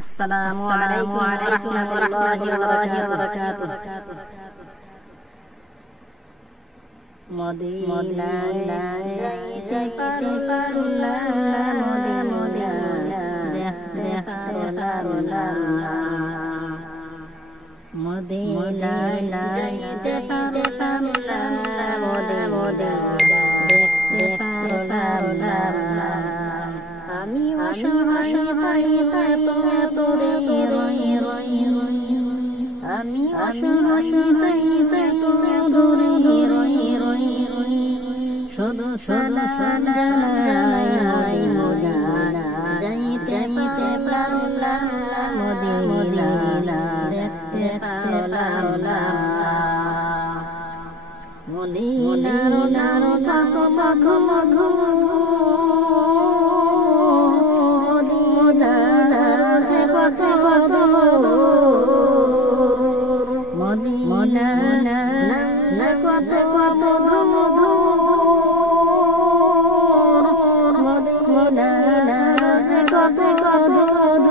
আসসালামু আলাইকুম ওয়া রাহমাতুল্লাহি ওয়া বারাকাতুহু। মদিনায় যাইতে পারলাম না, মদিনায় যাইতে পারলাম না, দেখতে পারলাম না। আমি অসহায় তোরে আমি অসহায় তোরে শুধু সালাম জানাই মদিনা যাইতে পারলাম মদিনা দেখতে পারলাম মদিনার কত মাখো মদিনা কত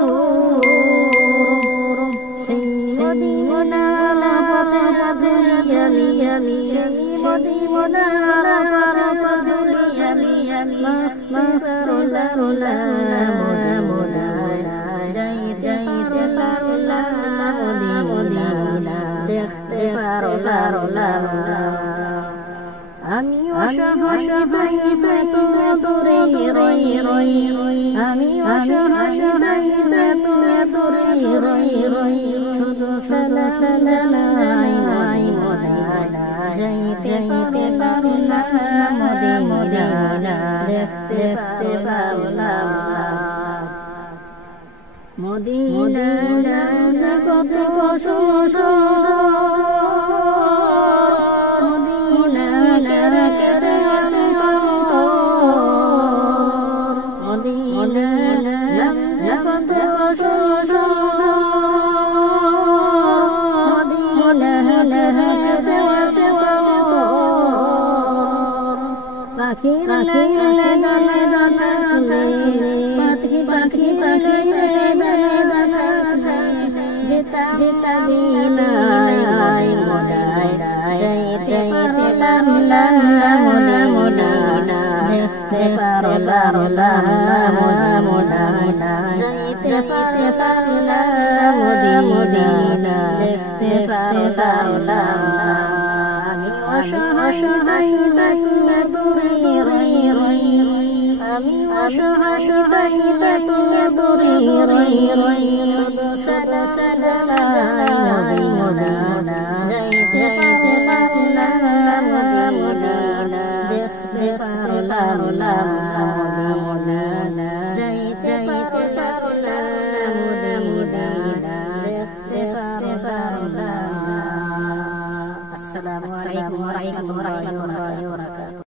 সেই মদিনার পথে আমি মদিনার যাইতে পারলাম মদিনা দেখতে পারলাম। আমি অসহায় তোরে আমি অসহায় তোরে শুধু সালাই মদিনা যাইতে পারলাম মদিনা দেখতে পারলাম। মদিনা কত পাখি যেতা বিনাই যাইতে পারলাম মদিনা দেখতে পারলাম মদিনা যাইতে পারলাম মদিনা দেখতে পারলাম। আমি অসহায় তোরে আমি অসহায় তোরে শুধু সালাই মদিনা যাইতে পারলাম মদিনা দেখতে পারলাম মদিনা যাইতে পারলাম মদিনা দেখতে পারলাম। আসসালামু আলাইকুম ওয়া রাহমাতুল্লাহি ওয়া বারাকাতুহু।